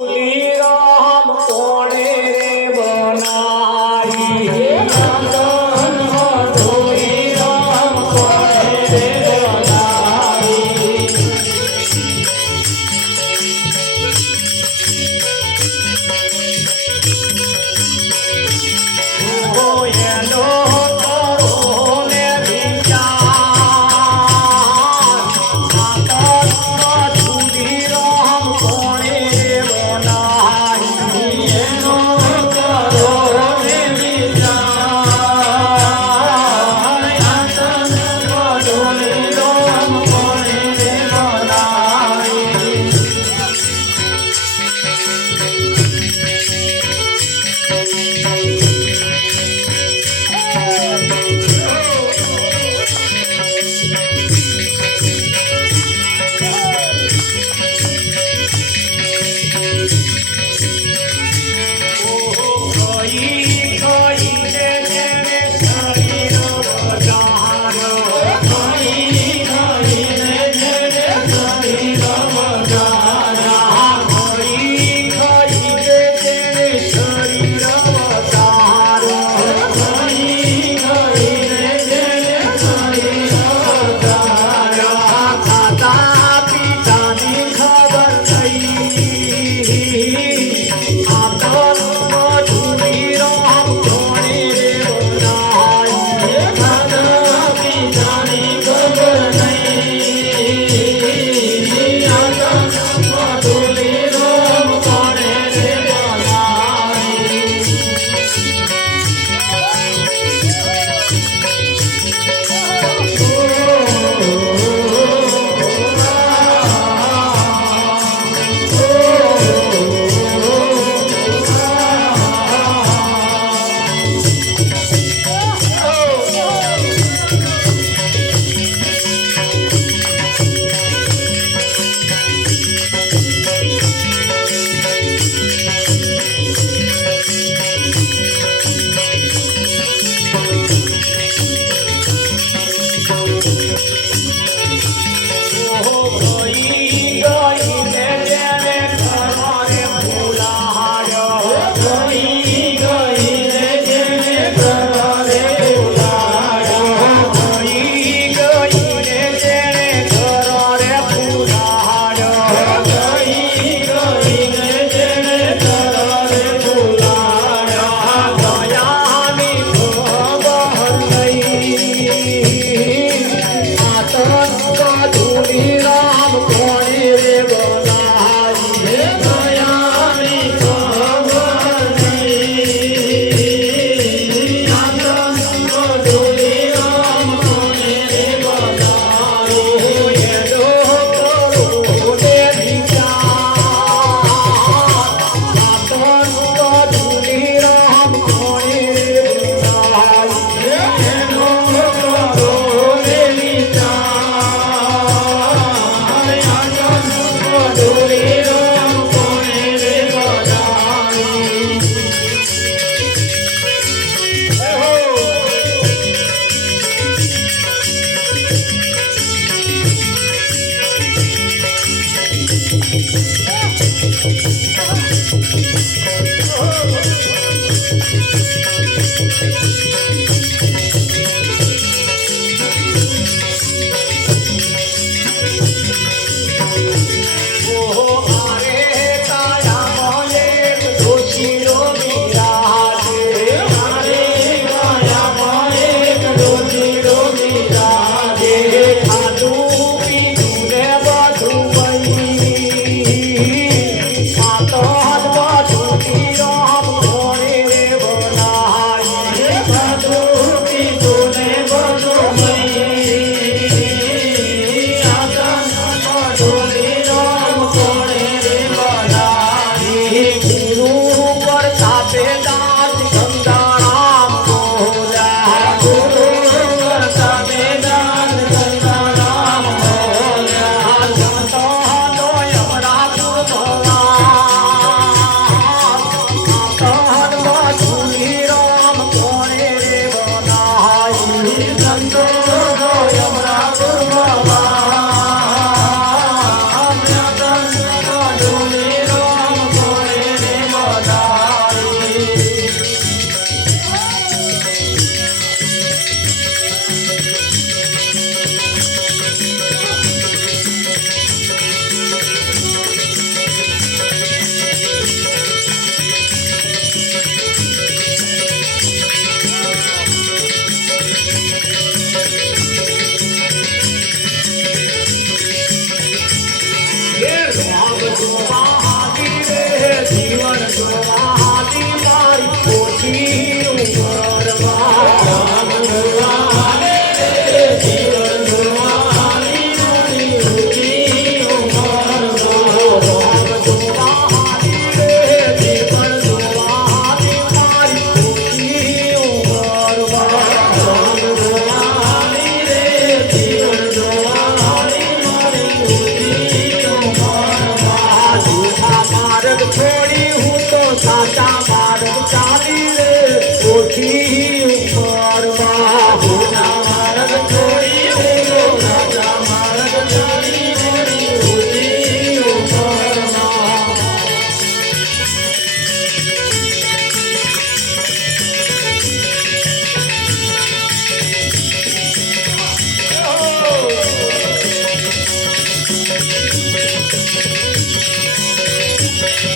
राम कोणे बनाई राम कोणे बनाई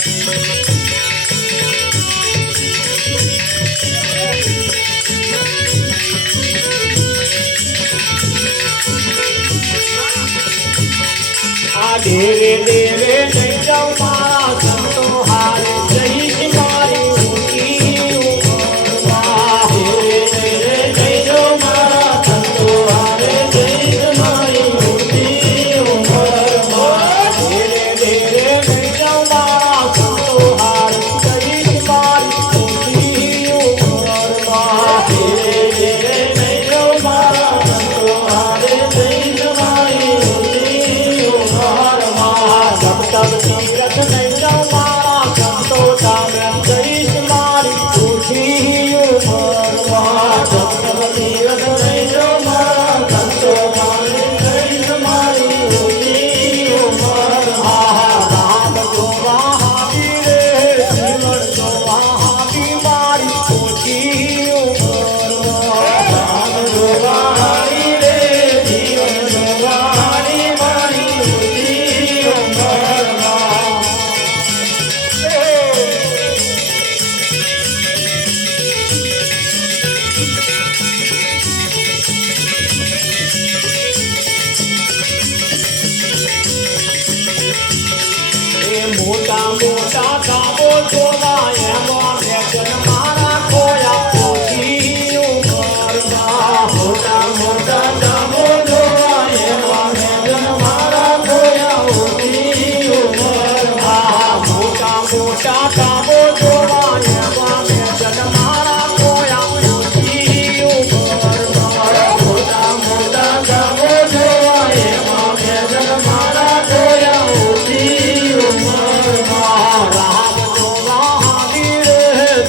આ દેવે દેવે જઈ જાઉં મારા સંતો હારે જઈશ મારી ઊંચી ઉંમરમાં. દેવે દેવે જઈ જાઉં મારા સંતો હારે જઈશ મારી ઊંચી ઉંમરમાં. દેવે દેવે જઈ જાઉં મારા સંતો હારે જઈશ મારી ઊંચી ઉંમરમાં. દેવે દેવે જઈ જાઉં મારા સંતો હારે જઈશ મારી ઊંચી ઉંમરમાં. જબ તબ તીરથ નહીં જાઉં મારા સંતો સામે જઈશ મારી ઊંચી ઉંમરમાં. જબ તબ તીરથ નહીં જાઉં મારા સંતો સામે જઈશ મારી ઊંચી ઉંમરમાં. રામ જોવા હાથી રે જીવન જોવા હાથી મારી ઊંચી ઉંમરમાં. રામ જોવા હાથી રે જીવન જોવા હાથી મારી ઊંચી ઉંમરમાં. એ મોટા મોટા કાબો જોવા એમાં મેઘન મારા ખોયા ઊંચી ઉંમરમાં. મોટા મોટા કાબો જોવા એમાં મેઘન મારા ખોયા ઊંચી ઉંમરમાં. મોટા મોટા કાબો જોવા એમાં મેઘન મારા ખોયા ઊંચી ઉંમરમાં. મોટા મોટા કાબો જોવા એમાં મેઘન મારા ખોયા ઊંચી ઉંમરમાં. રામ જોવા હાલી રે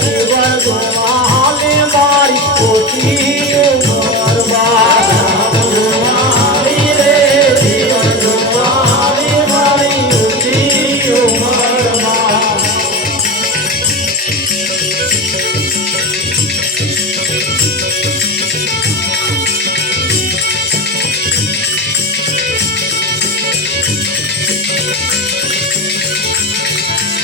જીવન જોવા હાલી મારી ઊંચી ઉંમરમાં. રામ જોવા હાલી રે જીવન જોવા હાલી મારી ઊંચી ઉંમરમાં.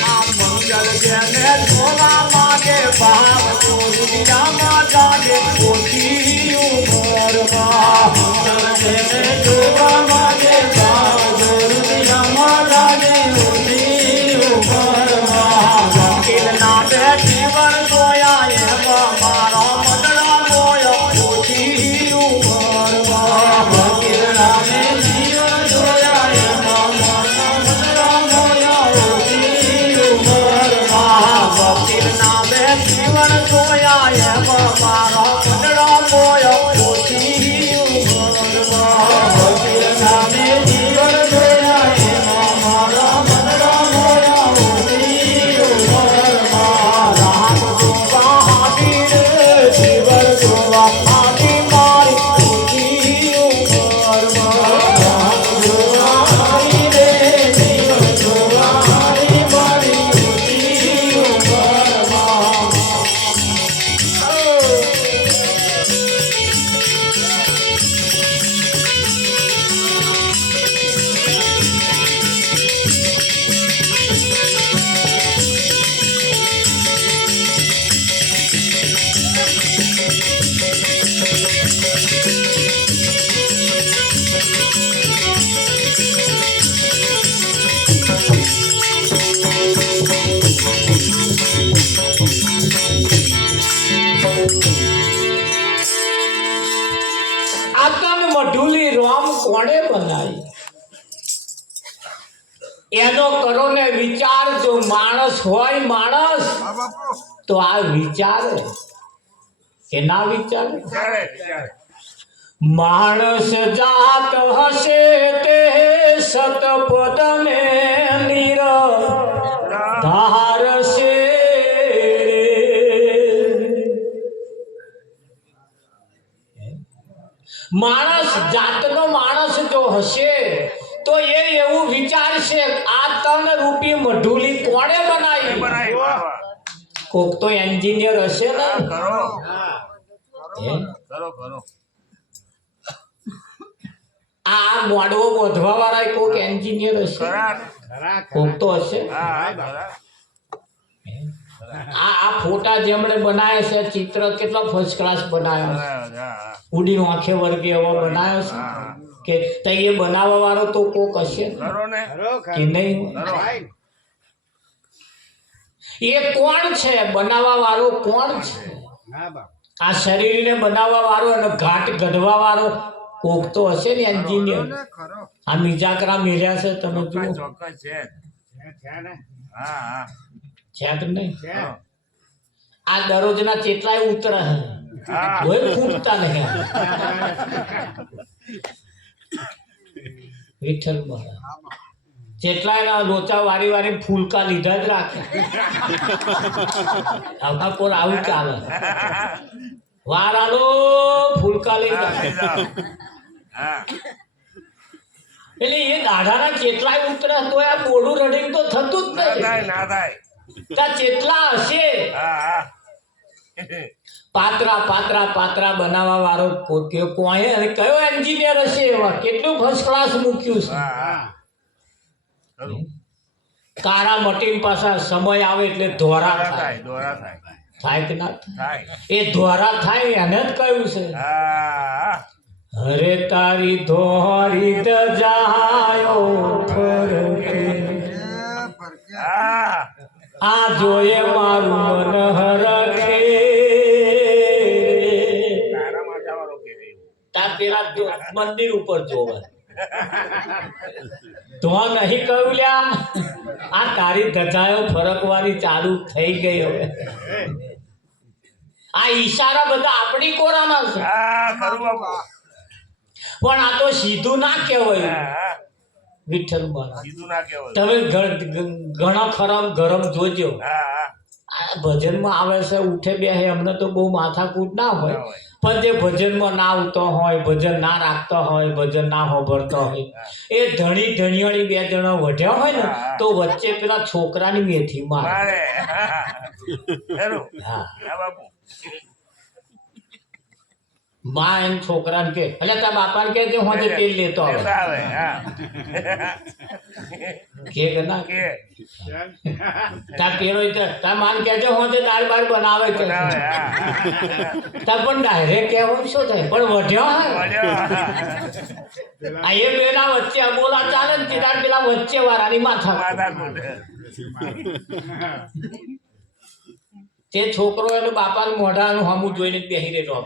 આ મંગલ જેને જોવા માંગે ભાવ તો દુનિયામાં જાગે ઊંચી ઉંમરમાં. મંગલ જેને જોવા માંગે ભાવ તો દુનિયામાં જાગે ઊંચી ઉંમરમાં. વકીલના બે જીવન જોયા એમાં મારા મંડળા મોયો ઊંચી ઉંમરમાં. વકીલના બે જીવન જોયા એમાં મારા મંડળા મોયા ઊંચી ઉંમરમાં. વકીલના બે જીવન જોયા એમાં મારા મંડળા મોયો ઊંચી ઉંમરમાં. વકીલના બે જીવન જોયા એમાં મારા મંડળા મોયા ઊંચી ઉંમરમાં. રામ જોવા હાથી રે જીવન જોવા હાથી મારી ઊંચી ઉંમરમાં. રામ જોવા હાથી રે જીવન જોવા હાથી મારી ઊંચી ઉંમરમાં. આતન મઢુલી રોમ કોણે બનાવી? એનો કરો ને વિચાર. જો માણસ હોય માણસ તો આ વિચારે કે ના વિચારે? માણસ જાત હશે તે સતપદ ને નીર ધારશે. માણસ જાતનો માણસ જો હશે તો એ એવું વિચારશે આ તન રૂપી મઢુલી કોણે બનાવી? કોક તો એન્જિનિયર હશે ને. આ મોડવો બોધવા વાળા કોક એન્જિનિયર હશે, કોક તો હશે. આ ફોટા જેમણે બનાવ્યા છે ચિત્ર કેટલા ફર્સ્ટ ક્લાસ બનાવ્યા ઉડી આંખે વર્ગે એવો બનાવ્યો છે કે તો એ બનાવવા વાળો તો કોક હશે કે નહીં? એ કોણ છે બનાવવા વાળો? કોણ છે આ શરીરને બનાવવા વાળો અને ઘાટ ગઢવા વાળો? કોક તો હશે ને એન્જિનિયર. આ મિજાકરા મેળ્યા છે તમે જુઓ છે કે નહીં? આ દરરોજના કેટલાય ઉતરે હોય ફૂટતા નહીં. વિઠ્ઠલ મહારાજ જેટલાય લોચા વારી વારી ફૂલકા લીધા જ રાખે. આમાં કોણ આવું ચાલે? વારાનો ફૂલકા લીધા એટલે એ દાઢાના કેટલાય ઉતરે તો આ બોડું રડિંગ તો થતું જ નહીં. જેટલા હશે પાત્રા પાત્રા પાત્રા બનાવવા વાળો કોઈ અને કયો એન્જિનિયર હશે એવા? કેટલું ફર્સ્ટ ક્લાસ મૂક્યું છે. કાળા મટીન પાછા સમય આવે એટલે ધોરા થાય. થાય કે ના થાય? એ ધોરા થાય એને જ કહ્યું છે હરે તારી ધોરી દજાયો આ જોયે મારું મન હરખે. પેલા મંદિર ઉપર જોવા તો નહીં કહ્યું લ્યા આ તારી ધજાયો ફરકવાની ચાલુ થઈ ગઈ. હવે આ ઈશારા બધા આપણી કોરામાં છે પણ આ તો સીધું ના કહેવાય. વિઠ્ઠલ તમે ઘણા ખરાબ ગરમ જોજો. આ ભજનમાં આવે છે ઉઠે બેસે અમને તો બહુ માથાકૂટ ના હોય પણ જે ભજનમાં ના આવતો હોય, ભજન ના રાખતો હોય, ભજન ના હોભરતો હોય એ ધણી ધણીયાળી બે જણા વઢ્યા હોય ને તો વચ્ચે પેલા છોકરાની મેથી મારે. માં એમ છોકરાને કે એટલે તારા બાપાને કે હું તેલ લેતો આવે કે ના કે તાર પેલો તાર માન કે હું દાળ બાર બનાવે છે તાર પણ ડાયરેક્ટ કહેવાનું શું થાય પણ વધ્યો હોય આ એ બેના વચ્ચે બોલા ચાલે ને તીધાર પેલા વચ્ચે વાળાની માથા. તે છોકરો એનો બાપાનું મોઢાનું હમું જોઈને બેસી રહેલો.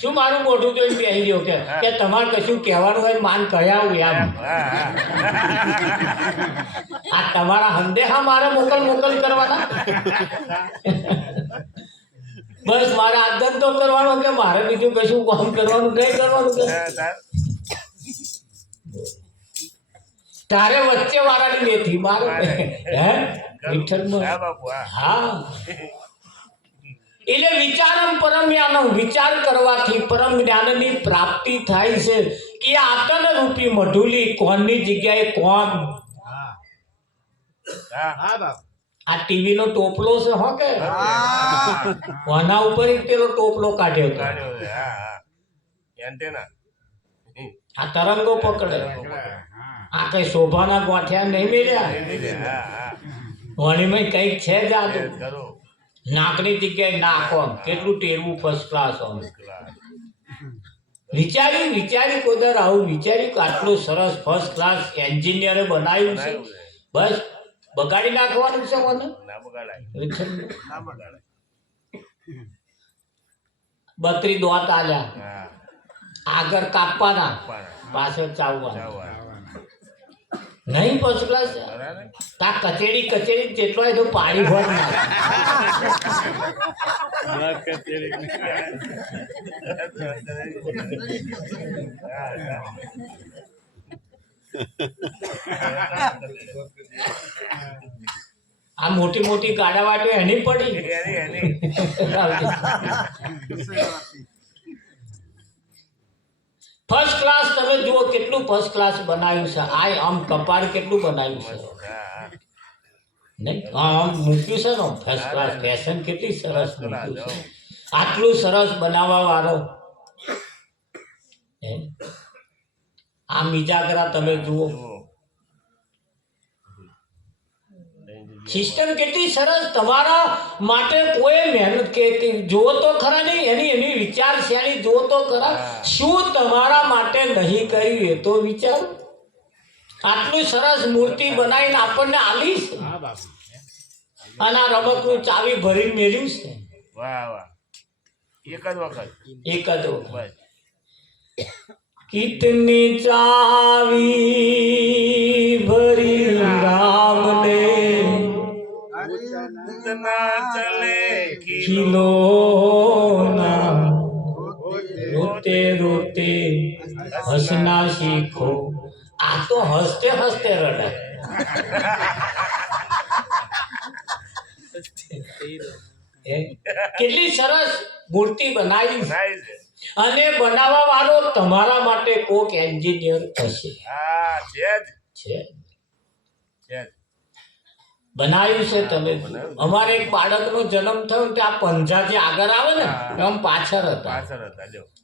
શું મારું મોઢું જોઈને બેસી રહ્યો કે તમારે કશું કહેવાનું હોય માન કહ્યા એમ. આ તમારા સંદેહા મારે મોકલ કરવાના? બસ મારે આદત તો કરવાનો કે મારે બીજું કશું કામ કરવાનું નહીં કરવાનું કે તારે વચ્ચે વાળાની મેથી મારે. હે વિઠ્ઠલ હા એટલે વિચારમ પરમ જ્ઞાન વિચાર કરવાથી પરમ જ્ઞાનની પ્રાપ્તિ થાય છે કે આતન રૂપી મઢુલી કોણની જગ્યાએ કોણ. આ ટીવી નો ટોપલો છે હો કે કોના ઉપર પેલો ટોપલો કાઢ્યો હતો. આ તરંગો પકડે. આ કઈ શોભાના ગોઠિયા નહીં મેળ્યા. વણીમાં કઈક છે જ આ નાકની જગ્યાએ નાખો. કેટલું ટેરવું ફર્સ્ટ ક્લાસ હોય. વિચારી કોદર આવું વિચાર્યું કે આટલું સરસ ફર્સ્ટ ક્લાસ એન્જિનિયરે બનાવ્યું છે બસ બગાડી નાખવાનું છે મને. 32 દોત આલ્યા આગળ કાપવાના પાછળ ચાવવાના નહીં ફર્સ્ટ ક્લાસ. તા કચેરી જેટલો તો પાણી ભર આ મોટી મોટી ગાડા વાટો એની પડી. ફર્સ્ટ ક્લાસ તમે જુઓ કેટલું ફર્સ્ટ ક્લાસ બનાવ્યું છે. આ આમ કપાળ કેટલું બનાવ્યું છે નહીં આમ મૂક્યું છે ને ફર્સ્ટ ક્લાસ. ફેશન કેટલી સરસ મૂક્યું છે. આટલું સરસ બનાવવા વાળો આ મિજાગરા તમે જુઓ સિસ્ટમ કેટલી સરસ તમારા માટે કોઈ મહેનત કે જુઓ તો ખરા નહીં એની વિચારશૈલી જુઓ તો ખરા શું તમારા માટે નહીં કર્યું એ તો વિચારો આટલું સરસ મૂર્તિ બનાવીને આપણને આલીશ અને આ રમતનું ચાવી ભરીને મેળ્યું છે વાહ વાહ એક જ વખત कितनी चावी भरी राम ने इतना चले खिलौना रोते रोते हंसना सीखो आ तो हंसते हंसते रड़ा કેટલી સરસ મૂર્તિ બનાવી અને બનાવવા વાળો તમારા માટે કોક એન્જિનિયર હશે બનાવ્યું છે તમે અમારે એક બાળકનો જન્મ થયો ને ત્યાં પંજા જે આગળ આવે ને આમ પાછળ હતા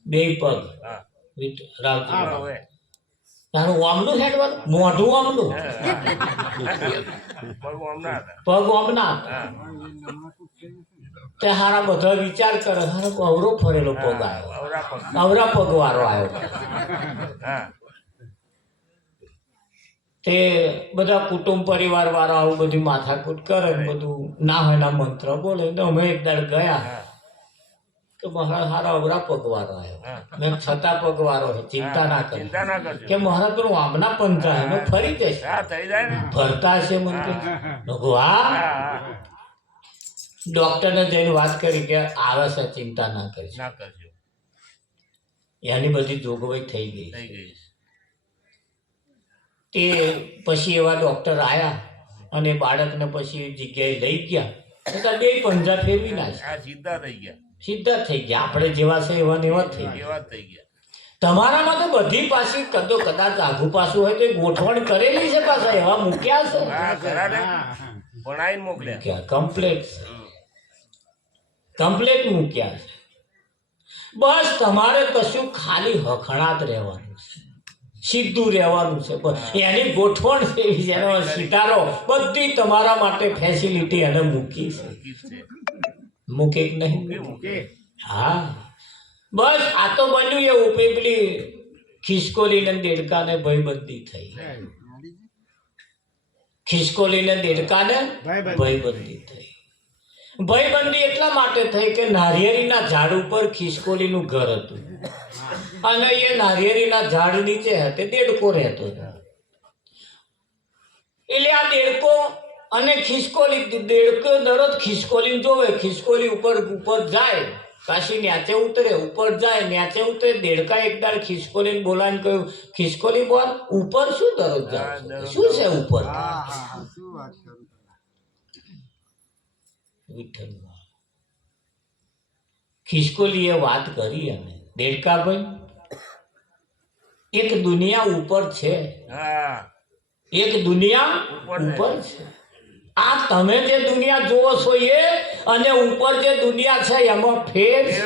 બે પગ તારું આમનું હેડવાનું મોઢું આમનું પગ આમના તે હારા બધા વિચાર કરે હારો અવરો ફરેલો પગ આવ્યો અવરા પગ વાળો આવ્યો તે બધા કુટુંબ પરિવાર વાળા આવું બધી માથાકૂટ કરે બધું ના હોય ના મંત્ર બોલે અમે એક દાડ ગયા કે મહારાજ હારા અવરા પગ વાળો આવ્યો મેં છતાં પગ વાળો છે ચિંતા ના કરી કે મહારાજ પેલું આમના પંથા એનો ફરી જશે ભરતા હશે મને કે હા ડોક્ટરને જઈને વાત કરી કે આવે છે ચિંતા ના કરજો એની બધી જોગવાઈ થઈ ગઈ તે પછી એવા ડોક્ટર આવ્યા અને બાળકને પછી જગ્યાએ લઈ ગયા તો બે પંજા ફેરવી નાખ્યા સીધા થઈ ગયા આપણે જેવા છે એવા ને એવા થઈ ગયા તમારામાં તો બધી પાછી કદાચ આઘું પાછું હોય તો ગોઠવણ કરેલી છે પાછા એવા મૂક્યા છે કમ્પ્લેટ મૂક્યા છે બસ તમારે કશું ખાલી હખણાત રહેવાનું છે સીધું રહેવાનું છે એની ગોઠવણ એવી જેનો સિતારો બધી તમારા માટે ફેસિલિટી એને મૂકી છે મૂકે કે નહીં હા બસ આ તો બન્યું એવું પેલી ખિસકોલીને દેડકાને ભયબંધી થઈ ખિસકોલીને દેડકાને ભયબંધી થઈ ભયબંધી એટલા માટે થઈ કે નારિયેળીના ઝાડ ઉપર ખિસકોલીનું ઘર હતું અને એ નારિયેળીના ઝાડ નીચે તે દેડકો રહેતો હતો એટલે આ દેડકો અને ખિસકોલી દેડકો દરરોજ ખિસકોલી જોવે ખિસકોલી ઉપર જાય કાશી ન્યાચે ઉતરે ઉપર જાય ન્યાચે ઉતરે દેડકા એકદાર ખિસકોલીને બોલાવીને કહ્યું ખિસકોલી બોલ ઉપર શું દરરોજ જાય શું છે ઉપર ખિસકોલીએ વાત કરી અને દેડકાભાઈ એક દુનિયા ઉપર છે એક દુનિયા ઉપર છે આ તમે જે દુનિયા જોવો છો એ અને ઉપર જે દુનિયા છે એમાં ફેર છે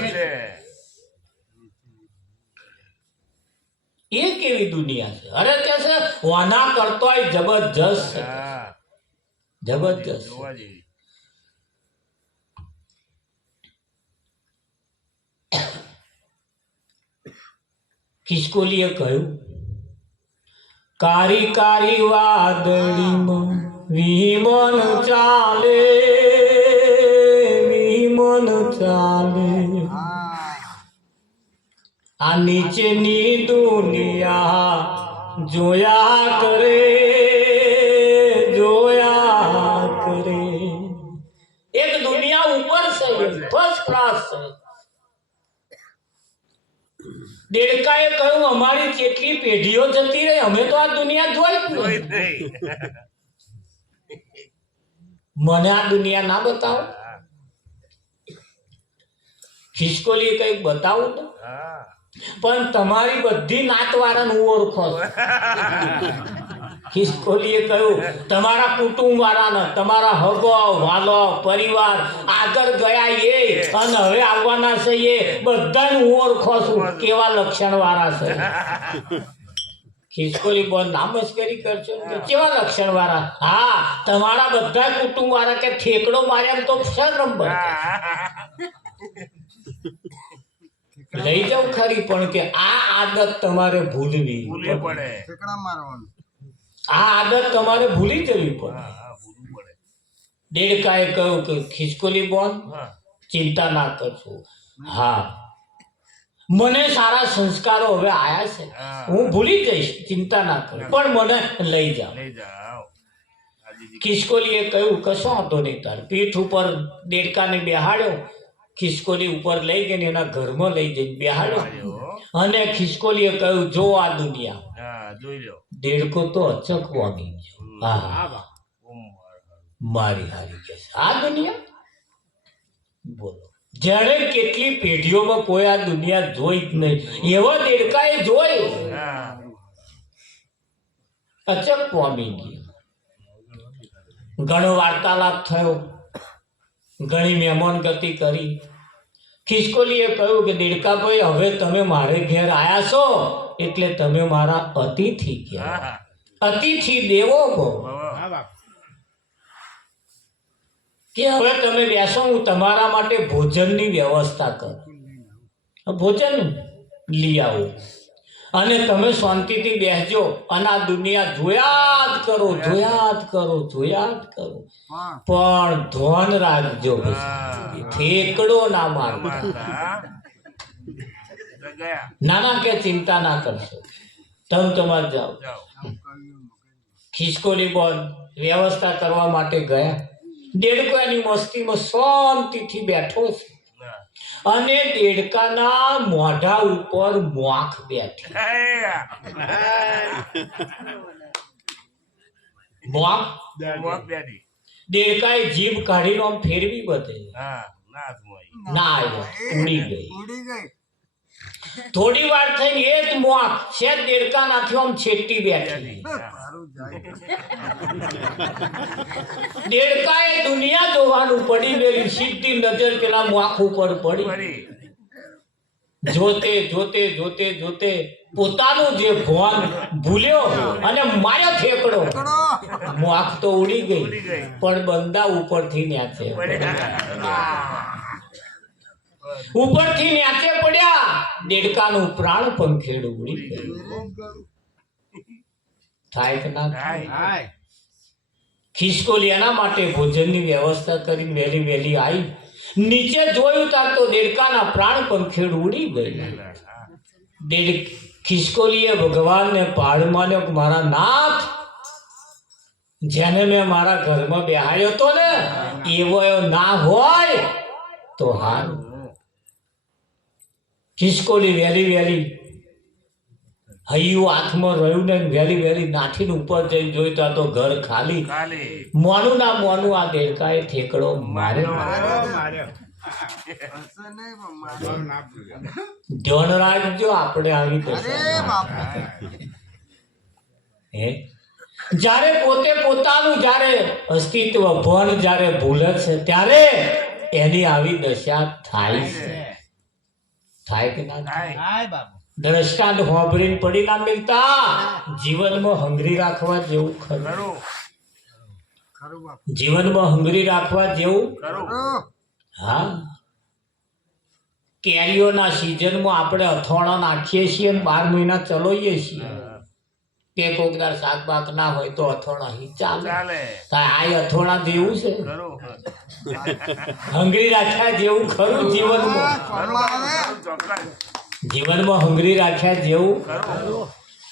એ કેવી દુનિયા છે અરે કે છે વાના કરતોય જબરજસ્ત જબરજસ્ત ખિસકોલીએ કહ્યું કારી કારી વાદળીમાં વિમન ચાલે આ નીચેની દુનિયા જોયા કરે એક દુનિયા ઉપર છે ફર્સ્ટ ક્લાસ છે દેડકાએ કહ્યું અમારી કેટલી પેઢીઓ જતી રહી અમે તો આ દુનિયા જોઈ જ નહીં મને આ દુનિયા ના બતાવો ખિસકોલીએ કઈક બતાવું તો પણ તમારી બધી નાતવાળાને હું ઓળખો ખિસકોલીએ કહ્યું તમારા કુટુંબ વાળાને તમારા હગો વાલો પરિવાર આગળ ગયા એ અને હવે આવવાના છે એ બધાને હું ઓળખો છું કેવા લક્ષણ વાળા છે ખિસકોલી બોન નામસ્કરી કરશો ને કે કેવા લક્ષણ વાળા? હા, તમારા બધા કુટુંબ વાળા કે ઠેકડો માર્યા તો સર નંબર લઈ જાવ ખરી, પણ કે આ આદત તમારે ભૂલવી ભૂલવી પડે. આ આદત તમારે ભૂલી જવી પડે. ભૂલવું પડે. દેડકાએ કહ્યું કે ખિસકોલી બોન હા. ચિંતા ના કરશો. હા, મને સારા સંસ્કારો હવે આયા છે, હા. હું ભૂલી જઈશ, ચિંતા ના કરો, પણ મને લઈ જાઓ. લઈ જાઓ. આજીજી. ખિસકોલીએ કહ્યું કશો વાંધો નહીં. તાર પીઠ ઉપર દેડકાને બેહાડ્યો, ખિસકોલી ઉપર લઈ ગઈને એના ઘરમાં લઈ જઈને બેહાડ્યો, આવ્યો. અને ખિસકોલીએ કહ્યું જો આ દુનિયા. હા, જોઈ લો. દેડકો તો અચક વાગી ગયો. હા, મારી હારી કે છે આ દુનિયા. બોલો, જ્યારે કેટલી પેઢીઓમાં કોઈ આ દુનિયા જોઈ જ નહીં, એવા દેડકાએ જોઈ, હા. અચક પામી ગયો. ઘણો વાર્તાલાપ થયો, ઘણી મહેમાન ગતિ કરી. ખિસકોલીએ કહ્યું કે દેડકાભાઈ, હવે તમે મારે ઘેર આયા છો એટલે તમે મારા અતિથિ કહેવાય. હા. અતિથિ દેવો ભવ. હા. કે હવે તમે બેસો, હું તમારા માટે ભોજનની વ્યવસ્થા કરું, ભોજન લઈ આવું, અને તમે શાંતિથી બેસજો અને આ દુનિયા જોયા જ કરો, જોયા જ કરો, જોયા જ કરો, પણ ધ્યાન રાખજો, પછી ઠેકડો ના મારતા. મારતા. ગયા. નાના કે ચિંતા ના કરશો, તમે તમારે જાઓ. જાઓ. ખિસકોલી બોન વ્યવસ્થા કરવા માટે ગયા. દેડકો એની મસ્તીમાં શાંતિથી બેઠો છે, હા. અને દેડકાના મોઢા ઉપર મોખ બેઠી. મોખ મોત બેઠી. દેડકાએ જીભ કાઢીને આમ ફેરવી બધે, હા. નાથ મોઈ. ના આવ્યો, ઉડી ગઈ. થોડી વાર થઈ એ જ મોખ છે દેડકાનાથી આમ છેટી બેઠી. બેઠી. હા. દેડકાએ દુનિયા જોવાનું પડી ગયેલી, સીધી નજર પેલા મોખ ઉપર પડી. પડી. જોતે જોતે જોતે જોતે પોતાનું જે ભોન ભૂલ્યો અને માર્યો ઠેકડો. મોખ તો ઉડી ગઈ, ઉડી ગઈ. પણ બંદા ઉપરથી ન્યાચે પડી. ઉપરથી ન્યાચે પડ્યા. દેડકાનું પ્રાણ પંખેડું ઉડી ગયું. થાય કે ના થાય? હાય. ખિસકોલી એના માટે ભોજનની વ્યવસ્થા કરી વહેલી વહેલી આવી. નીચે જોયું તાર તો દેડકાના પ્રાણ પંખેડ ઉડી ગયેલા. ખિસકોલીએ ભગવાનને પાડ માન્યો કે મારા નાથ, જેને મેં મારા ઘરમાં બેહાડ્યો તો ને એવો ના હોય તો હારું. ખિસકોલી વહેલી વહેલી હૈયું હાથમાં રહ્યું ને વહેલી વહેલી નાઠીને ઉપર જઈને જોઈ તો ઘર ખાલી. ખાલી. મોનું ના મોનું આ દેડકાએ ઠેકડો માર્યો. ધ્યાન રાખજો, આપણે આવી હે જ્યારે પોતે પોતાનું જ્યારે અસ્તિત્વ ભણ જ્યારે ભૂલે છે ત્યારે એની આવી દશા થાય છે. થાય કે ના થાય? દ્રષ્ટાંત હોંભરીને પડી ના મિલતા. જીવનમાં હંગરી રાખવા જેવું ખરું. ખરું. જીવનમાં હંગરી રાખવા જેવું. ખરું. હા, કેરીઓના સિઝનમાં આપણે અથોણા નાખીએ છીએ અને 12 મહિના ચલોઈએ છીએ. કે કોકદાર શાક બાક ના હોય તો અથોણા હી ચાલે. ચાલે. આ અથોણા જેવું છે, ખરું. હંગરી રાખ્યા જેવું ખરું. જીવનમાં ચોક્કસ. જીવનમાં હંગરી રાખ્યા જેવું. ખરું.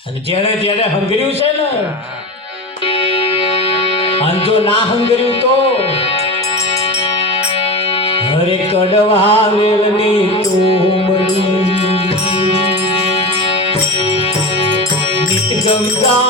અને જેને જેને હંગર્યું છે ને, અને જો ના હંગર્યું તો હરે કડવા વેલની તુમડી નિત ગંગા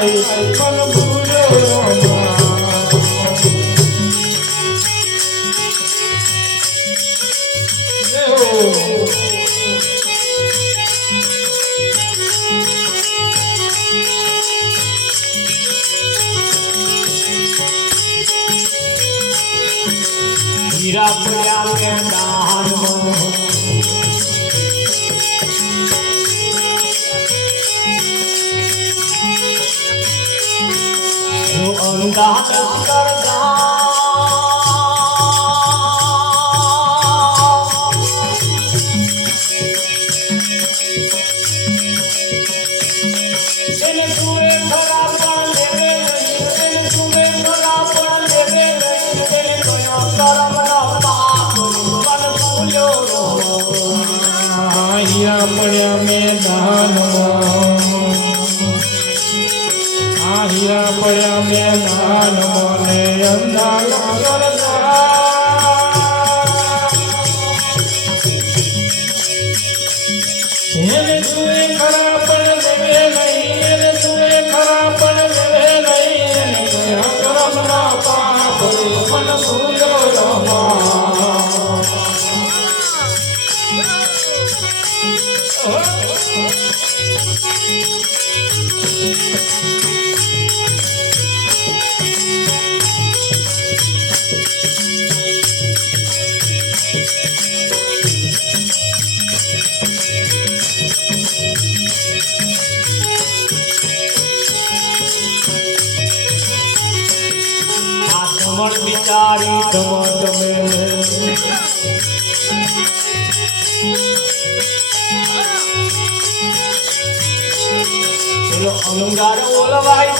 જાય મન ભૂલ્યો હીરા પડ્યા મેદાનમાં અંદાજ કરતા એને તુરે ખરા પણ લેવે નહીં એને તુરે ખરા પણ લેવે નહીં એને કયો કરમ ના પાપ મન ભૂલ્યો હીરા પડ્યા મેદાનમાં હીરા પડ્યા મેદાનમાં ને અંધાર કરતા એને તુએ ખરા પણ લેવે નહીં એને તુએ ખરા પણ લેવે નહીં એને કયા કરમના પાપ મન ભૂલ્યો મન વિચારી તમે પેલો અંગાર ઓલવાઈ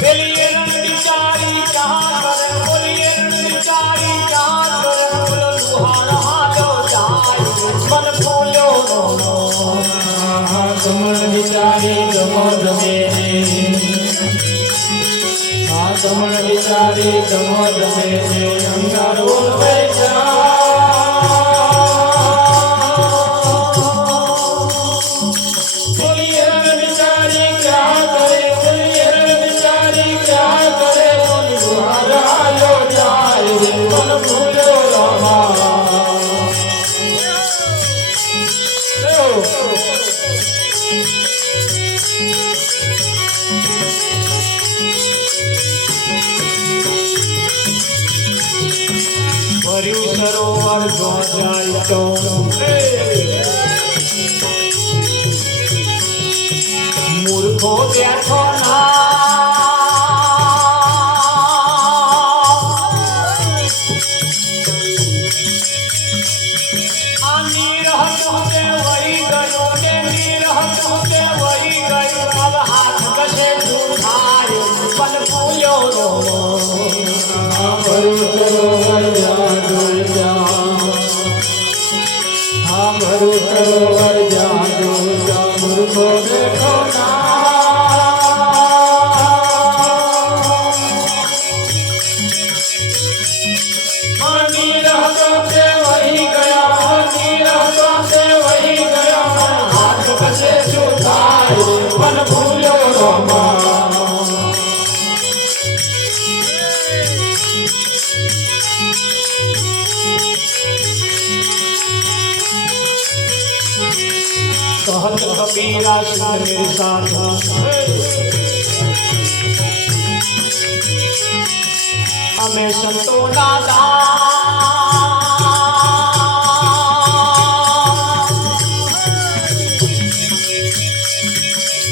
પેલી એરણ વિચારી ક્યાં કરે બોલી એરણ વિચારી ક્યાં કરે બોલો લુહાર હાલો જાય મન ભૂલ્યો ગમન વિચારી ગમો ગમે ગમન વિચારી ગમો ગમે અંગાર ઓલવાઈ બોલી એરણ વિચારી ક્યાં કરે બોલી એરણ વિચારી ક્યાં કરે બોલી લુહાર હાલો જાય મન ભૂલ્યો ભર્યું સરોવર જો જાય તો મૂર્ખો બેઠો ના આ નિરહત હોતે વહી ગયો કે નિરહત હોતે વહી ગયો अब हाथ कसे उठायो पल भूल्यो भरू सरोवर जा हाँ भरू सरोवर जा मूर्खो देखो ना नीरहतो से वही गया नीरहतो से वही गया हाथ कसे उठायो पल भूल्यो रोमा कहत कबीरा सुन मेरे साथ हमें संतो दादा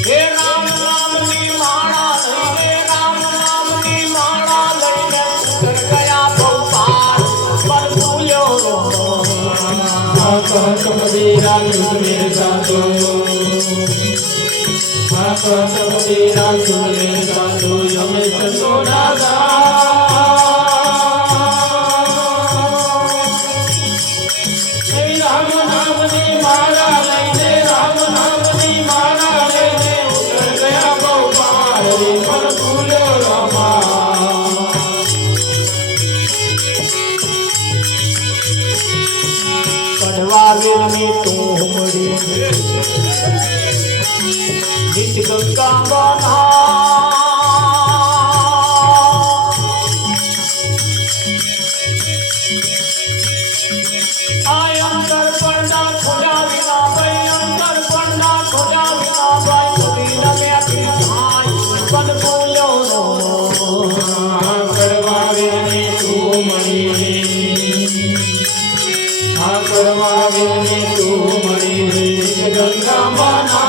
हे राम नाम की माला लईने राम नाम की माला लईने उतर गया भोपाल पर भूल्यो कहत कबीरा सुन मेरे साधो कहत कबीरा सुन मेरे साधो हमें संतो दादा राम नाम की माला लईने राम नाम की माला लईने उतर गया भोपाल पर भूल्यो रामा કડવા વેલની તુમડી ગીત ગંગા બના અંતર પડના ખોડા વિના ભાઈ અંતર પડના ખોડા વિના ભાઈ ખોડી નમે આપી ભાઈ પન બોલ્યો નો કરવા વેલની તુમડી કરવા વેલની તુમડી ગંગા બના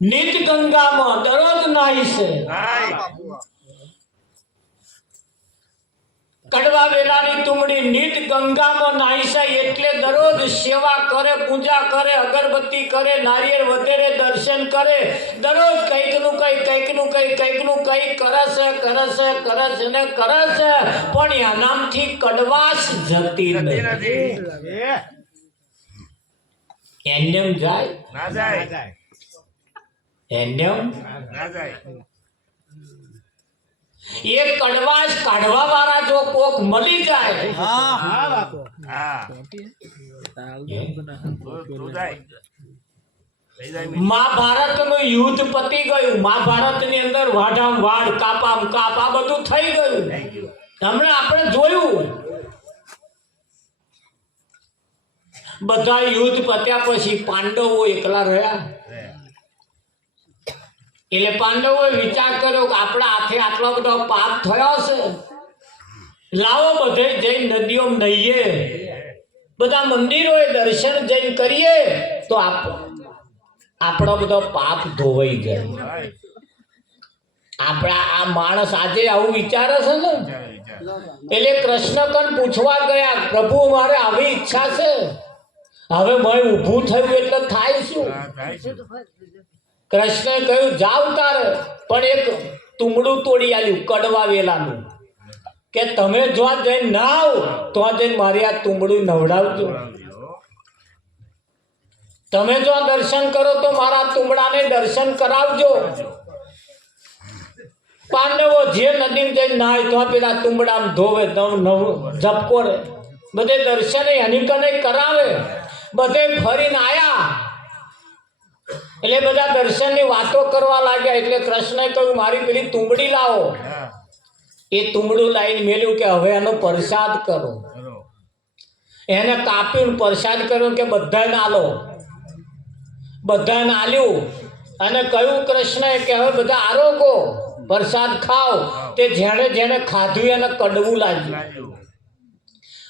નિત ગંગામાં દરરોજ નાહી છે કડવા વેલાની તુમડી નિત ગંગામાં નાહી છે એટલે દરરોજ સેવા કરે પૂજા કરે અગરબત્તી કરે નારિયેળ વગેરે દર્શન કરે દરરોજ કંઈકનું કંઈ કરે છે ને કરે છે પણ એનામથી કડવાશ જતી નથી એનેમ જાય ના જાય એનેમ ના જાય એ કડવાશ કાઢવા વાળા જો કોક મળી જાય હા તો જાય મહાભારતનું યુદ્ધ પતી ગયું મહાભારતની અંદર વાઢામ વાઢ કાપામ કાપ આ બધું થઈ ગયું હમણાં આપણે જોયું બધા યુદ્ધ પત્યા પછી પાંડવો એકલા રહ્યા એટલે પાંડવોએ વિચાર કર્યો કે આપણા હાથે આટલો બધો પાપ થયો છે લાવો બધે જઈને નદીઓ નહીએ બધા મંદિરોએ દર્શન જઈને કરીએ તો આપણો બધો પાપ ધોવાઈ જાય આપણા આ માણસ આજે આવું વિચારે છે ને એટલે કૃષ્ણ કન પૂછવા ગયા પ્રભુ મારે આવી ઈચ્છા છે હવે મેં ઊભું થયું એટલે થાય શું કૃષ્ણએ કહ્યું જાવ તારે પણ એક તુમડું તોડી આવ્યું કડવા વેલાનું કે તમે જો જઈને ના આવો તો જઈને મારી આ તુમડું નવડાવજો તમે જો દર્શન કરો તો મારા તુમડાને દર્શન કરાવજો પાંડવો જે નદી જઈને નાય તો પેલા તુમડા ધોવે ઝપકો રે બધે દર્શન એની કને કરાવે બધે ફરીને આયા એટલે બધા દર્શનની વાતો કરવા લાગ્યા એટલે કૃષ્ણએ કહ્યું મારી પેલી તુંબડી લાવો એ તુંબડું લાવીને મેલ્યું કે હવે એનો પ્રસાદ કરો એને કાપ્યું પ્રસાદ કર્યો કે બધાને આલો બધાને આલ્યું અને કહ્યું કૃષ્ણએ કે હવે બધા આરોગો પ્રસાદ ખાઓ તે જેણે જેણે ખાધું એને કડવું લાગ્યું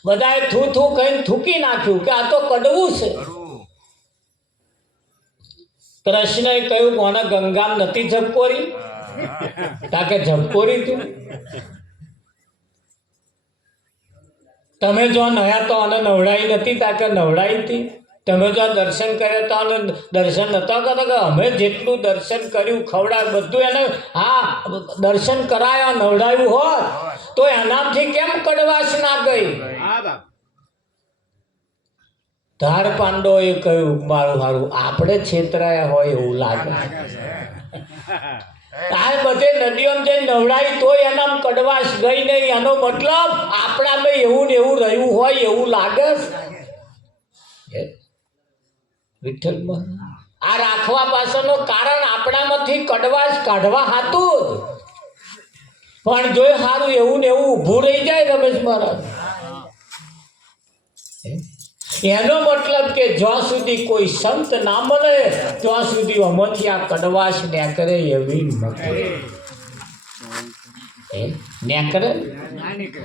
બધાએ થૂ થૂ કહીને થૂકી નાખ્યું કે આ તો કડવું છે કૃષ્ણએ કહ્યું કોને ગંગામ નથી ઝબકોરી તાકે ઝબકોરી તું તમે જો નયા તો આને નવડાઈ નથી તાકે નવડાઈ હતી તમે જો દર્શન કર્યા તો આને દર્શન નતા કરતા કે અમે જેટલું દર્શન કર્યું ખવડાવ્યું બધું એને હા દર્શન કરાયા નવડાવ્યું હોત તો એનાથી કેમ કડવાશ ના ગઈ ધાર પાંડવોએ કહ્યું મારું મારું આપણે છેતરાયા હોય એવું લાગે આ બધે નદીઓ જઈને નવડાવી તો એનામ કડવાશ ગઈ નહીં એનો મતલબ આપણા બે એવું ને એવું રહ્યું હોય એવું લાગે વિઠ્ઠલ આ રાખવા પાછળનું કારણ આપણામાંથી કડવાશ કાઢવા હાતું પણ જો સારું એવું ને એવું ઊભું રહી જાય રમેશ મહારાજ એનો મતલબ કે જ્યાં સુધી કોઈ સંત ના મળે ત્યાં સુધી અમથી આ કડવાશ નેકરે એવી નેકરે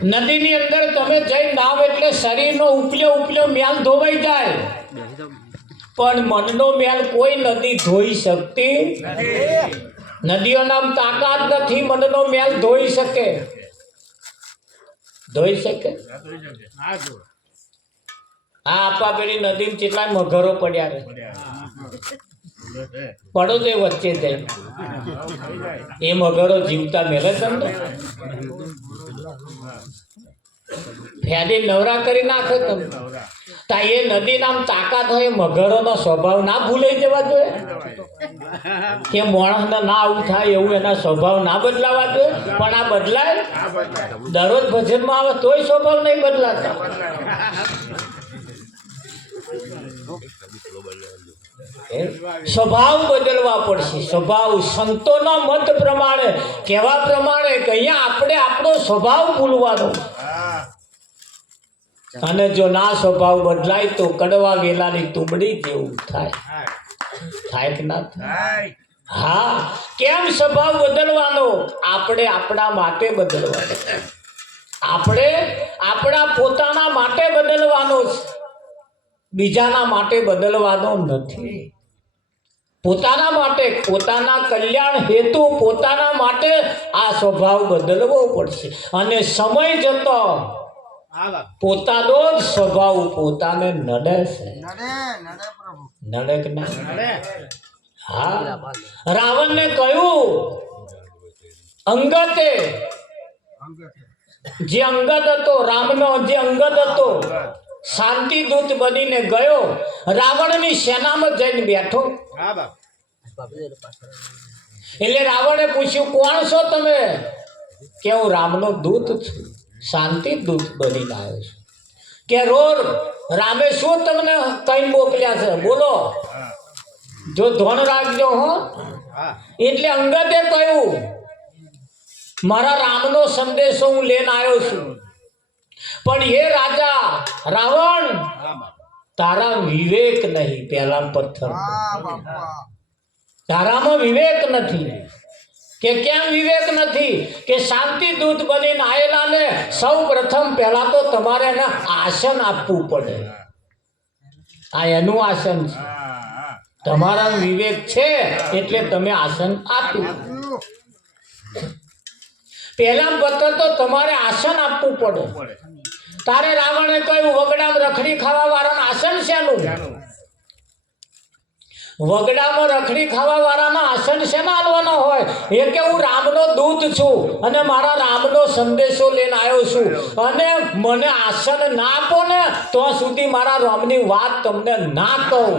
નદીની અંદર તમે જઈ નાવ એટલે શરીરનો ઉપલ્યો મેલ ધોવાઈ જાય પણ મનનો મેલ કોઈ નદી ધોઈ શકતી નદીઓના તાકાત નથી મનનો મેલ ધોઈ શકે આ આપા પેલી નદી કેટલાય મગરો પડ્યા પડો તે વચ્ચે જાય થઈ જાય એ મગરો જીવતા મેલે તમને ફેદી નવરા કરી નાખે તમને નવરા તા એ નદી નામ તાકાત હોય મગરોનો સ્વભાવ ના ભૂલાઈ જવા જોઈએ કે માણસને ના આવું થાય એવું એના સ્વભાવ ના બદલાવા જોઈએ પણ આ બદલાય આ બદલાય દરરોજ ભજનમાં આવે તોય સ્વભાવ નહીં બદલાતા સ્વભાવ બદલવા પડશે સ્વભાવ સંતોના મત પ્રમાણે કહેવા પ્રમાણે કે અહીંયા આપણે આપણો સ્વભાવ ભૂલવાનો હા અને જો ના સ્વભાવ બદલાય તો કડવા વેલાની તુંબડી જેવું થાય થાય કે ના થાય થાય હા કેમ સ્વભાવ બદલવાનો આપણે આપણા માટે બદલવાનો આપણે આપણા પોતાના માટે બદલવાનો છે બીજાના માટે બદલવાનો નથી પોતાના માટે પોતાના કલ્યાણ હેતુ પોતાના માટે આ સ્વભાવ બદલવો પડશે અને સમય જતો પોતાનો જ સ્વભાવ પોતાને નડે છે નડે કે ના હા રાવણને કહ્યું અંગતે જે અંગત હતો રામનો જે અંગત હતો શાંતિ દૂત બનીને ગયો રાવણની સેનામાં જઈને બેઠો એટલે રાવણે પૂછ્યું કોણ છો તમે કે હું રામનો દૂત છું શાંતિ દૂત બનીને આવ્યો છું કે રોર રામે શું તમને કઈ મોકલ્યા છે બોલો જો ધોન રાખજો હો એટલે અંગતે કહ્યું મારા રામનો સંદેશો હું લઈને આવ્યો છું પણ એ રાજા રાવણ તારા વિવેક નહીં પહેલા પથ્થર તારામાં વિવેક નથી કે કેમ વિવેક નથી કે શાંતિ દૂત બનીને આયેલા ને સૌ પ્રથમ પહેલા તો તમારે એને આસન આપવું પડે આ એનું આસન છે તમારા વિવેક છે એટલે તમે આસન આપ્યું પહેલા પથ્થર તો તમારે આસન આપવું પડે તારે રાવણે કહ્યું વગડામાં રખડી ખાવા વાળાનું આસન શેનું વગડામાં રખડી ખાવા વાળાના આસન શેના હાલવાનો હોય એ કે હું રામનો દૂત છું અને મારા રામનો સંદેશો લઈને આવ્યો છું અને મને આસન ના આપો ને તો સુધી મારા રામની વાત તમને ના કહું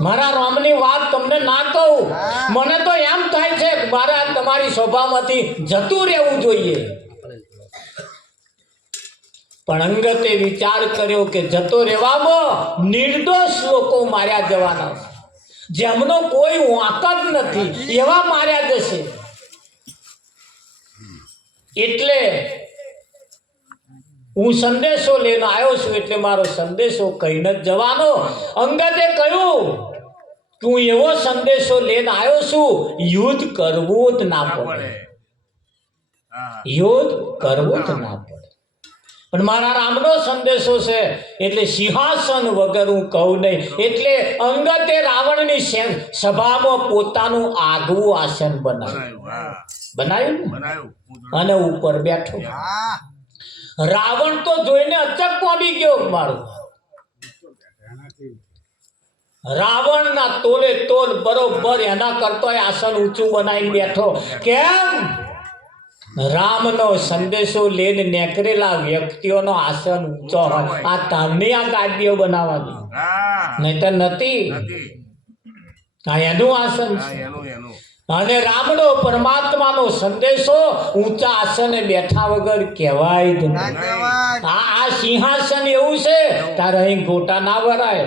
મારા રામની વાત તમને ના કહું મને તો એમ થાય છે કે મારે આ તમારી સભામાંથી જતું રહેવું જોઈએ પણ અંગતે વિચાર કર્યો કે જતો રહેવામાં નિર્દોષ લોકો માર્યા જવાના છે જેમનો કોઈ વાંક જ નથી એવા માર્યા જશે એટલે હું સંદેશો લઈને આવ્યો છું એટલે મારો સંદેશો કહીને જ જવાનો અંગતે કહ્યું કે હું એવો સંદેશો લઈને આવ્યો છું યુદ્ધ કરવું જ ના પડે યુદ્ધ કરવું જ ના પડે પણ મારા રામનો સંદેશો છે એટલે સિંહાસન વગર હું કહું નહીં એટલે અંગતે રાવણની સભામાં પોતાનું આગવું આસન બનાવ્યું અને ઉપર બેઠો રાવણ તો જોઈને અચક પામી ગયો મારું રાવણના તોલે તોલ બરોબર એના કરતો આસન ઊંચું બનાવીને બેઠો કેમ રામનો સંદેશો લઈને નીકળેલા વ્યક્તિઓનો આસન ઊંચો હોય આ તમને આ ગાડીઓ બનાવવાની નહીં તો નથી આ એનું આસન છે અને રામનો પરમાત્માનો સંદેશો ઊંચા આસને બેઠા વગર કહેવાય જ નહીં આ સિંહાસન એવું છે તારે અહીં ગોટા ના વરાય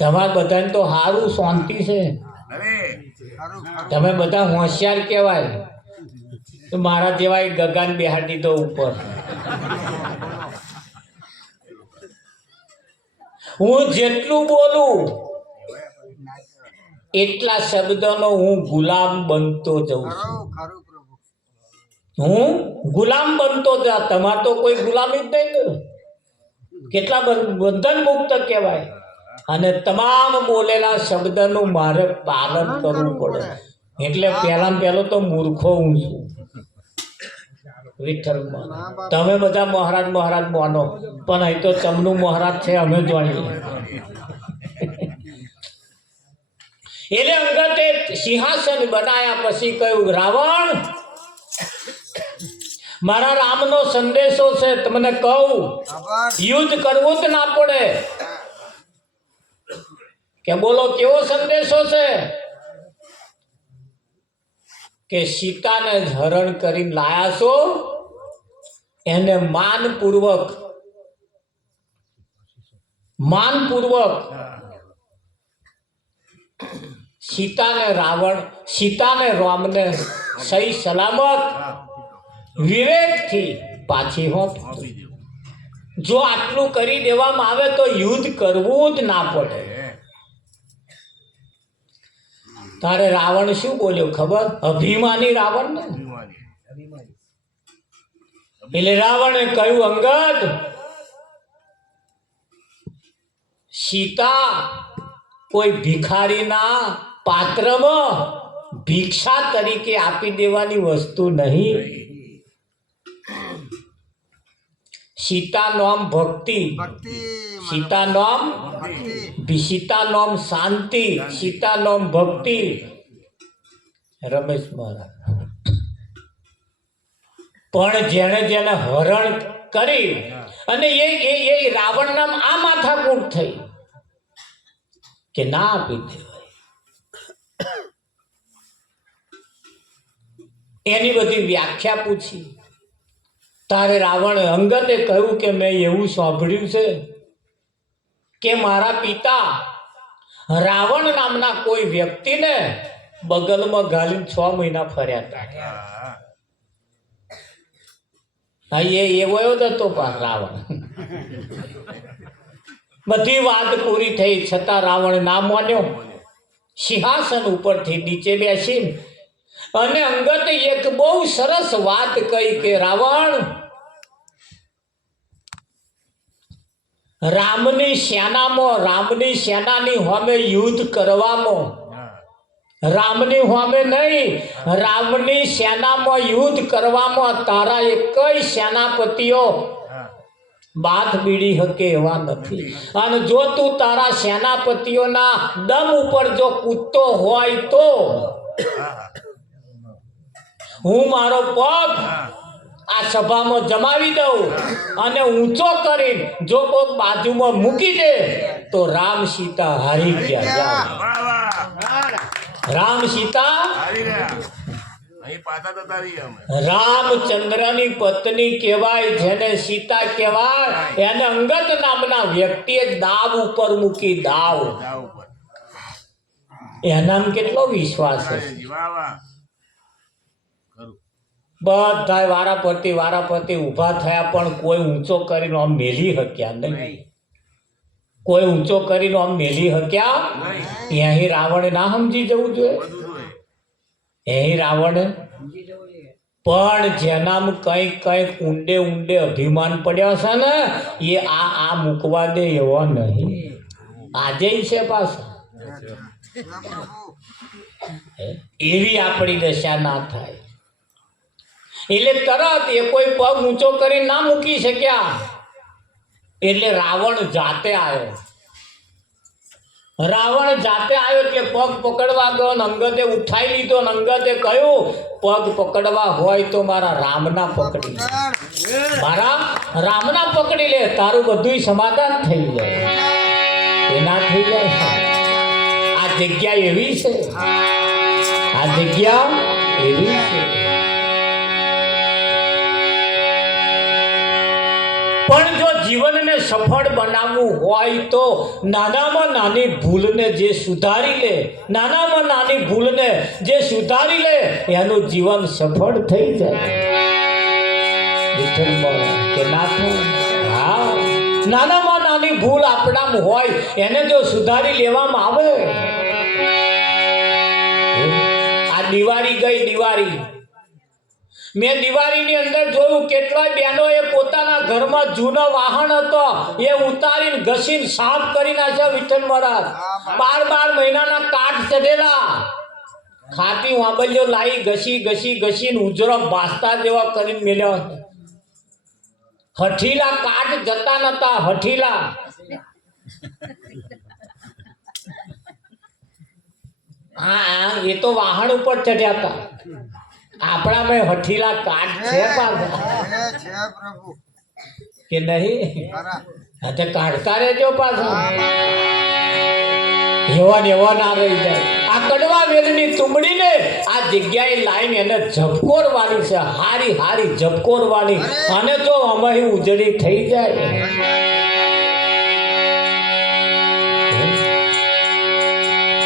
તમારે બધાને તો સારું શાંતિ છે તમે બધા હોશિયાર કહેવાય તો મારા જેવા ગગાન બેહાડી દીધો ઉપર હું જેટલું બોલું એટલા શબ્દનો હું ગુલામ બનતો જઉં છું હું ગુલામ બનતો જા તમારે તો કોઈ ગુલામી જ નહીં કેટલા બંધન મુક્ત કહેવાય અને તમામ બોલેલા શબ્દનું મારે પાલન કરવું પડે એટલે પહેલો તો મૂર્ખો હું છું વિઠ્ઠલમાં તમે બધા મહારાજ માનો પણ અહીં તો તમનું મહારાજ છે અમે જાણીએ એટલે અંગતે સિંહાસન બનાયા પછી કહ્યું, રાવણ, મારા રામનો સંદેશો છે, તમને કહું યુદ્ધ કરવું જ ના પડે. કે બોલો કેવો સંદેશો છે? કે સીતાને હરણ કરીને લાયા છો, એને માનપૂર્વક સીતાને રામને સહી સલામત વિવેકથી પાછી હોપ. જો આટલું કરી દેવામાં આવે તો યુદ્ધ કરવું જ ના પડે. તારે રાવણ શું બોલ્યો ખબર? અભિમાની રાવણ ને. એટલે રાવણે કહ્યું, અંગદ, સીતા કોઈ ભિખારીના પાત્રમાં ભિક્ષા તરીકે આપી દેવાની વસ્તુ નહીં. સીતા નામ ભક્તિ, સીતા નામ શાંતિ, સીતા નામ ભક્તિ. રમેશ મહારાજ પણ જેને હરણ કરી અને એ રાવણ નામ આ માથાકૂટ થઈ કે ના આપી દેવાય. એની બધી વ્યાખ્યા પૂછી. તારે રાવણ અંગતે કહ્યું કે મેં એવું સાંભળ્યું છે કે મારા પિતા રાવણ નામના કોઈ વ્યક્તિને બગલમાં ગાલીને 6 મહિના ફર્યા હતા. એવો જ હતો રાવણ. બધી વાત પૂરી થઈ છતાં રાવણ ના માન્યો. સિંહાસન ઉપરથી નીચે બેસીને અને અંગતે એક બહુ સરસ વાત કહી કે રાવણ, રામની સેનાની સામે યુદ્ધ કરવામાં, રામની સામે નહીં, રામની સેનામાં યુદ્ધ કરવામાં તારા એકય સેનાપતિઓ બાથ બીડી શકે એવા નથી. અને જો તું તારા સેનાપતિઓના દમ ઉપર જો કૂદતો હોય તો હું મારો પગ આ સભામાં જમાવી દઉં અને ઊંચો કરી જો કોઈક બાજુમાં મૂકી દે તો રામ સીતા હારી ગયા. રામ સીતા રામચંદ્રની પત્ની કહેવાય, જેને સીતા કહેવાય, એને અંગદ નામના વ્યક્તિએ દાવ ઉપર મૂકી. દાવ એનામાં કેટલો વિશ્વાસ છે. બધા વારાફરતી ઊભા થયા પણ કોઈ ઊંચો કરીને આમ મેલી શક્યા નહીં. કોઈ ઊંચો કરીને આમ મેલી શક્યા. અહીં રાવણે ના સમજી જવું જોઈએ. અહીં રાવણે પણ જેનામાં કંઈક ઊંડે અભિમાન પડ્યા છે ને એ આ મૂકવા દે એવો નહીં. આજે છે પાછા. એવી આપણી દશા ના થાય. એટલે તરત એ કોઈ પગ ઊંચો કરી ના મૂકી શક્યા. એટલે રાવણ જાતે આવ્યો એટલે પગ પકડવા ગયો. અંગદે ઉઠાઈ લીધો. અંગદે કહ્યું, પગ પકડવા હોય તો મારા રામના પકડી લે, તારું બધું સમાધાન થઈ જાય. એના થઈ જાય. આ જગ્યા એવી છે. પણ જો જીવનને સફળ બનાવવું હોય તો નાનામાં નાની ભૂલને જે સુધારી લે એનું જીવન સફળ થઈ જાય. કે ના થાય? હા, નાનામાં નાની ભૂલ આપણામાં હોય એને જો સુધારી લેવામાં આવે. આ દિવાળી મેં દિવાળીની અંદર જોયું કેટલાય બહેનોએ પોતાના ઘરમાં જૂનો વાહન હતો એ ઉતારીને ઘસીને સાફ કરી નાખ્યા. વિઠ્ઠલ મહારાજ 12 મહિનાના કાટ ચઢેલા, ખાતી વાંબલીઓ લાવી ઘસીને ઉજરો બાસ્તા જેવા કરીને મેલ્યા. હઠીલા કાટ જતા નતા. હા એ તો વાહન ઉપર ચડ્યા હતા આપણા મેં હઠીલા કાટ છે પાછા છે પ્રભુ કે નહીં ખરા આજે કાઢતા રહેજો પાછા એવા ને એવા ના રહી જાય આ કડવા વેલની તુંબડીને આ જગ્યાએ લાઈન એને ઝબકોરવાની છે હારી હારી ઝબકોરવાની અને તો અમારી ઉજળી થઈ જાય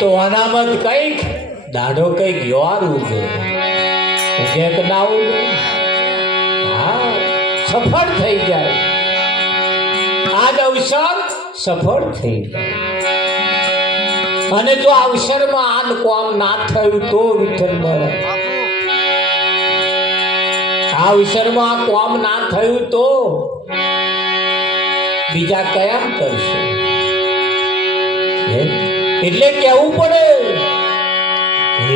તો અનામત કઈક દાઢો કઈક યોર ઉગે ઉગે કે ના ઉગે હા સફળ થઈ જાય આજ અવસર સફળ થઈ જાય અને જો આ અવસરમાં આજ કોમ ના થયું તો વિઠ્ઠલ મળે આ અવસરમાં આ કોમ ના થયું તો બીજા કયા કરશે એટલે કેવું પડે